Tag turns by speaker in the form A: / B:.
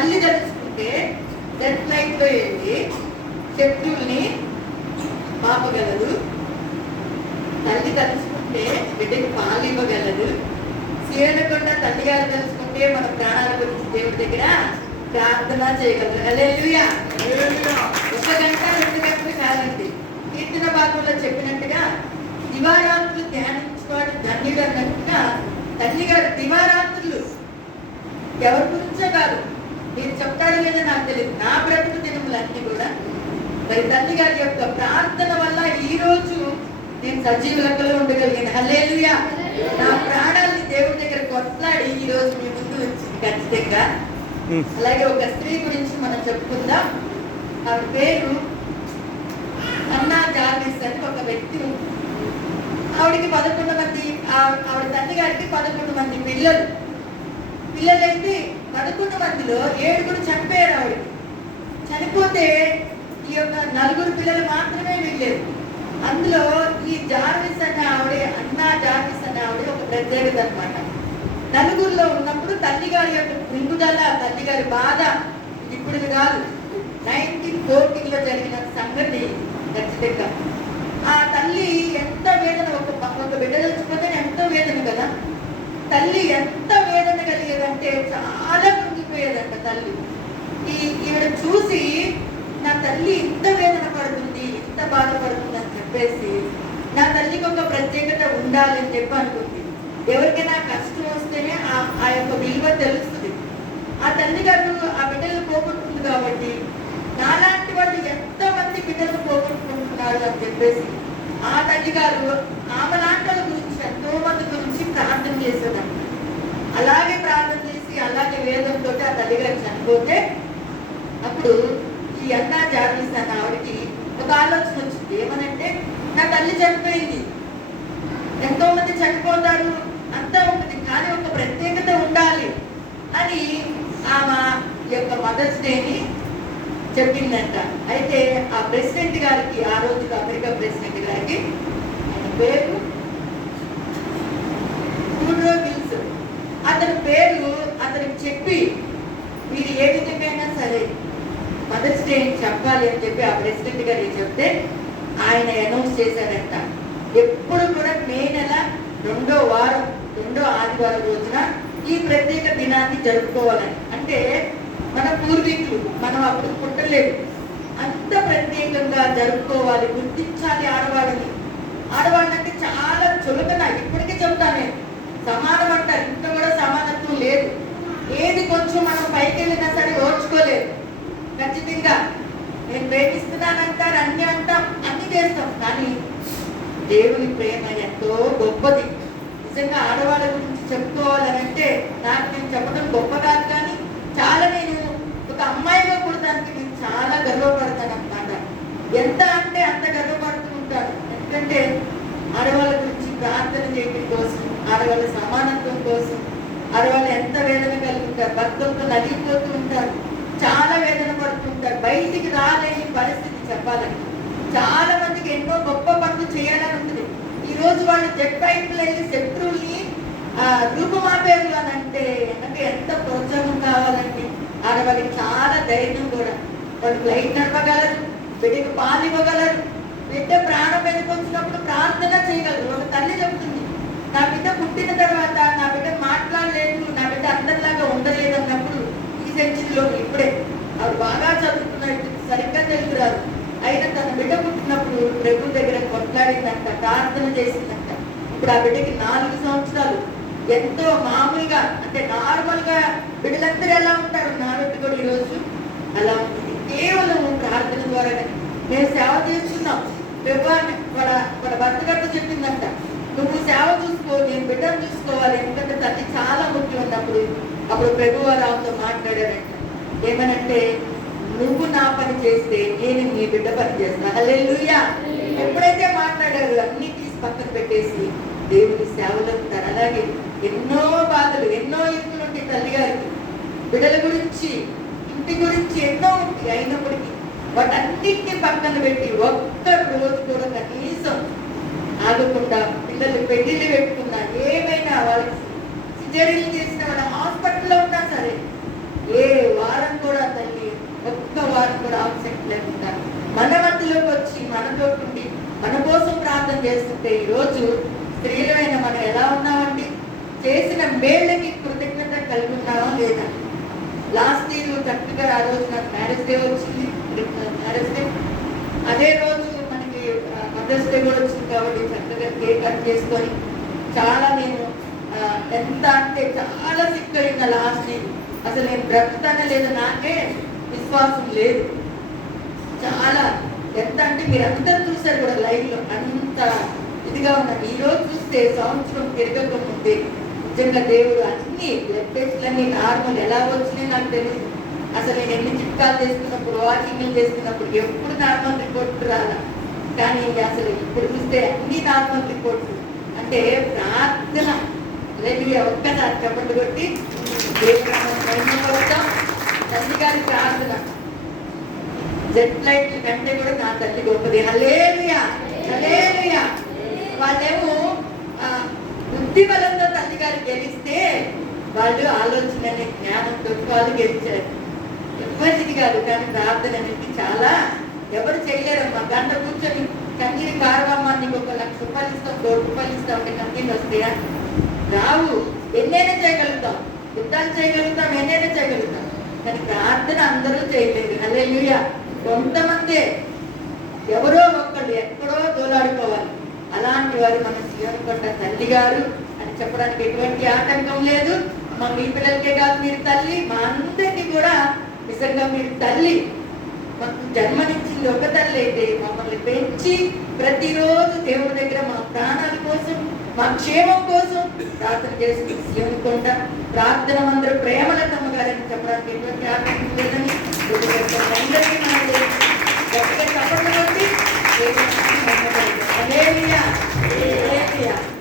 A: తల్లి తెలుసుకుంటే డెత్ లైఫ్లో వెళ్ళి శత్రువుల్ని పాపగలదు తల్లి తలుచుకుంటే బిడ్డకి పాలు ఇవ్వగలదు. చేయకుండా తల్లి గారు తెలుసుకుంటే మన ప్రాణాల గురించి దేవుడి దగ్గర ప్రార్థన చేయగలరు. హల్లెలూయా. ఒక గంట రెండు గంటలు కాదండి. కీర్తన భాగంలో చెప్పినట్టుగా దివారాత్రులు ధ్యానించుకోవడం ధన్యుడు అన్నట్టుగా తల్లి గారు దివారాత్రులు ఎవరి చెప్తారు లేదా నాకు తెలియదు. నా బ్రతుకు దినములన్నీ కూడా మరి తల్లి గారి యొక్క ప్రార్థన వల్ల ఈ రోజు నేను సజీవ లెక్కలో ఉండగలిగాను. హల్లేలుయా. నా ప్రాణాన్ని దేవుడి దగ్గర కొట్లాడి ఈ రోజు మీ ముందు వచ్చింది ఖచ్చితంగా. అలాగే ఒక స్త్రీ గురించి మనం చెప్పుకుందాం. ఆవిడ పేరు అన్నా జార్విస్ అని ఒక వ్యక్తి ఉంది. ఆవిడకి పదకొండు మంది ఆ- ఆవిడ తల్లి గారికి పదకొండు మంది పిల్లలు. పిల్లలైతే పదకొండు మందిలో ఏడుగురు చనిపోయారు ఆవిడ. చనిపోతే ఈ యొక్క నలుగురు పిల్లలు మాత్రమే మిగిలేదు అందులో ఈ జార్విస్ అనే ఆవిడ అన్నా జార్విస్ అనే ఆవిడ ఒక ప్రత్యేకత అన్నమాట. నలుగురిలో ఉన్నప్పుడు తల్లి గారి యొక్క కృంగుదల తల్లి గారి బాధ ఇది ఇప్పుడు కాదు. నైన్టీన్ ఫోర్టీన్లో జరిగిన సంగతి ఖచ్చితంగా. ఆ తల్లి ఎంత వేదన ఒక ఒక బిడ్డ తెచ్చిపోతే ఎంతో వేదన కదా. తల్లి ఎంత కలిగేదంటే చాలా కృంగిపోయేదంట తల్లి. ఈ ఈవిడ చూసి నా తల్లి ఇంత వేదన పడుతుంది ఇంత బాధపడుతుంది అని చెప్పేసి నా తల్లికి ఒక ప్రత్యేకత ఉండాలని చెప్పి అనుకుంది. ఎవరికైనా కష్టం వస్తేనే ఆ ఆ యొక్క విలువ తెలుస్తుంది. ఆ తల్లి గారు ఆ బిడ్డలు పోగొట్టుకుంది కాబట్టి నాలాంటి వాళ్ళు ఎంతమంది బిడ్డలు పోగొట్టుకుంటున్నారు అని చెప్పేసి ఆ తల్లి గారు ఆమె లాంటి గురించి ఎంతో మంది గురించి ప్రార్థన చేసేదాన్ని అలాగే ప్రార్థన చేసి అలాగే వేదంతో ఆ తల్లి గారు చనిపోతే అప్పుడు ఈ అన్న జార్విస్ అన్న ఆవిడకి ఒక ఆలోచన వచ్చింది. ఏమనంటే నా తల్లి చనిపోయింది. ఎంతో మంది చనిపోతారు. అంతా ఉంటుంది. కానీ ఒక ప్రత్యేకత ఉండాలి అని ఆమె ఈ యొక్క మదర్స్ డేని చెప్పిందంట. అయితే ఆ ప్రెసిడెంట్ గారికి ఆ రోజు అమెరికా ప్రెసిడెంట్ గారికి ఆయన పేరు అతని పేరు అతనికి చెప్పి మీరు ఏ విధంగా సరే మదర్స్ డే చెప్పాలి అని చెప్పి ఆ ప్రెసిడెంట్ గారు చెప్తే ఆయన అనౌన్స్ చేశారంట. ఎప్పుడు కూడా మే నెల రెండో వారం రెండో ఆదివారం రోజున ఈ ప్రత్యేక దినాన్ని జరుపుకోవాలని. అంటే మన పూర్వీకులు మనం అప్పుడు పుట్టలేదు. అంత ప్రత్యేకంగా జరుపుకోవాలి గుర్తించాలి ఆడవాళ్ళని. ఆడవాళ్ళంటే చాలా చులకన ఇప్పటికీ చెప్తాను నేను. సమానం అంటారు ఇంత కూడా సమానత్వం లేదు ఏది కొంచెం మనం పైకి వెళ్ళినా సరే ఓర్చుకోలేదు ఖచ్చితంగా. నేను ప్రేమిస్తున్నానంటారు అన్ని అంటాం అన్ని చేస్తాం. కానీ దేవుని ప్రేమ ఎంతో గొప్పది. నిజంగా ఆడవాళ్ళ గురించి చెప్పుకోవాలనంటే నాకు నేను చెప్పడం గొప్ప కాదు కానీ చాలా నేను ఒక అమ్మాయిగా పుడతానికి నేను చాలా గర్వపడతాను అనమాట ఎంత అంటే అంత గర్వపడుతూ ఉంటాను. ఎందుకంటే ఆడవాళ్ళ గురించి ప్రార్థన చేయడం కోసం ఆడవాళ్ళ సమానత్వం కోసం ఆడవాళ్ళు ఎంత వేదన కలుగుతారు భక్తులతో నలిగిపోతూ ఉంటారు చాలా వేదన పడుతుంటారు బయటికి రాలేని పరిస్థితి చెప్పాలంటే. చాలా మందికి ఎన్నో గొప్ప పనులు చేయాలని ఉంటుంది. ఈ రోజు వాళ్ళు జెట్ వెళ్ళి శత్రువుల్ని రూపమాపేరు అని అంటే అంటే ఎంత ప్రోత్సాహం కావాలండి ఆడవాళ్ళకి చాలా ధైర్యం కూడా. వాళ్ళు ఫ్లైట్ నడపగలరు బిడ్డకి పాలు ఇవ్వగలరు. బిడ్డ ప్రాణం వెనుకొచ్చినప్పుడు ప్రార్థన చేయగలరు. ఒక తల్లి చెప్తుంది నా బిడ్డ పుట్టిన తర్వాత నా బిడ్డ మాట్లాడలేదు నా బిడ్డ అందరిలాగా ఉండలేదు అన్నప్పుడు ఈ సెంచరీలో ఇప్పుడే ఆవిడ బాగా చదువుతున్నాడు సరిగ్గా తెలుగు రాదు. అయినా తన బిడ్డ పుట్టినప్పుడు ప్రభు దగ్గర కొట్లాడిందంట ప్రార్థన చేసిందంట. ఇప్పుడు ఆ బిడ్డకి నాలుగు సంవత్సరాలు. ఎంతో మామూలుగా అంటే నార్మల్గా బిడ్డలందరూ ఎలా ఉంటారు? నా బిడ్డ కూడా ఈరోజు అలా ఉంటుంది. కేవలం ప్రార్థన ద్వారానే. మేము సేవ చేస్తున్నాం. ప్రభు అని వాళ్ళ వాళ్ళ భర్త గట్ట చెప్పిందంట నువ్వు సేవ చూసుకో నేను బిడ్డను చూసుకోవాలి. ఎందుకంటే తల్లి చాలా ముఖ్యం ఉన్నప్పుడు. అప్పుడు ప్రభు ఆమెతో మాట్లాడారంట. ఏమనంటే నువ్వు నా పని చేస్తే నేను నీ బిడ్డ పని చేస్తాను హల్లెలూయా. ఎప్పుడైతే మాట్లాడారు అన్ని తీసి పక్కన పెట్టేసి దేవుని సేవలో ఉంటారు అలాగే ఎన్నో బాధలు ఎన్నో ఇరుకులు ఉంటాయి తల్లి గారికి బిడ్డల గురించి ఇంటి గురించి ఎన్నో ఉంటాయి అయినప్పటికీ వాటన్నిటిని పక్కన పెట్టి ఒక్క రోజు కూడా కనీసం ఆగకుండా పిల్లలు పెళ్ళి పెట్టుకున్నా ఏమైనా వాళ్ళకి సిజరీలు చేసిన వాళ్ళ హాస్పిటల్లో ఉన్నా సరే ఏ వారం కూడా తల్లి ఒక్క వారం కూడా ఆబ్సెంట్ లేకుండా మన మధ్యలోకి వచ్చి మనతో ఉండి మన కోసం ప్రార్థన చేస్తుంటే ఈరోజు స్త్రీలమైన మనం ఎలా ఉన్నామండి? చేసిన మేళ్ళకి కృతజ్ఞత కలిగి ఉన్నామా లేదా? లాస్ట్ ఇయర్ చక్కగా ఆ రోజు నాకు మ్యారేజ్ డే వచ్చింది. మ్యారేజ్ డే అదే రోజు మదర్స్ డే కూడా వచ్చింది కాబట్టి చక్కగా కేక్ కట్ చేసుకొని చాలా నేను ఎంత అంటే చాలా సిక్ అయిన లాస్ట్ నేను అసలు నేను బ్రతుకుతానే లేదు నాకే విశ్వాసం లేదు. చాలా ఎంత అంటే మీరు అందరూ చూశారు కూడా లైవ్లో అంత ఇదిగా ఉన్నాను ఈరోజు చూస్తే సంవత్సరం తిరగకముందే నిజంగా దేవుడు అన్ని బ్లడ్ అన్ని నార్మల్ ఎలా వచ్చినాయి నాకు తెలియదు అసలు నేను ఎన్ని చిట్కాలు చేసుకున్నప్పుడు వాకింగ్లు చేసుకున్నప్పుడు ఎప్పుడు నార్మల్ రిపోర్ట్ కానీ అసలు ఇప్పుడు చూస్తే అన్ని నార్మల్ రిపోర్ట్స్ అంటే ప్రార్థన. లేదు ఒక్కసారి చెప్పండి కొట్టి తల్లి గారి ప్రార్థన. జెట్ లైట్ కంటే కూడా నా తల్లి గొప్పది. హలేలుయా హలేలుయా వాళ్ళేమో బుద్ధి బలంతో తల్లి గారు గెలిస్తే వాళ్ళు ఆలోచన అనే జ్ఞానంతో వాళ్ళు గెలిచారు. ఎవరిది కాదు కానీ ప్రార్థన అనేది చాలా ఎవరు చేయలేరమ్మా. గంట కూర్చొని కన్నీరు కారవమ్మా నీకు ఒక లక్ష రూపాయలు ఇస్తాం కోటి రూపాయలు ఇస్తాం అంటే కన్నీళ్ళు వస్తాయా రావు ఎన్నైనా చేయగలుగుతాం. యుద్ధాలు చేయగలుగుతాం ఎన్నైనా చేయగలుగుతాం. కానీ ప్రార్థన అందరూ చేయలేదు అదే లూయ కొంతమందే ఎవరో ఒక్కళ్ళు ఎక్కడో దోలాడుకోవాలి. అలాంటి వారు మన శివన్ కొట్ట తల్లి గారు అని చెప్పడానికి ఎటువంటి ఆటంకం లేదు. మా మీ పిల్లలకే కాదు మీరు తల్లి. మా అందరికీ కూడా నిజంగా మీరు తల్లి. మాకు జన్మనిచ్చింది ఒక తల్లి అయితే మమ్మల్ని పెంచి ప్రతిరోజు దేవుడి దగ్గర మా ప్రాణాల కోసం మా క్షేమం కోసం ప్రార్థన చేసుకుని శివుని ప్రార్థన అందరూ ప్రేమలతమ్మ గారని చెప్పడానికి ఎటువంటి ఆటంకం లేదని అందరికీ మనకు గట్టిగా చప్పట్లు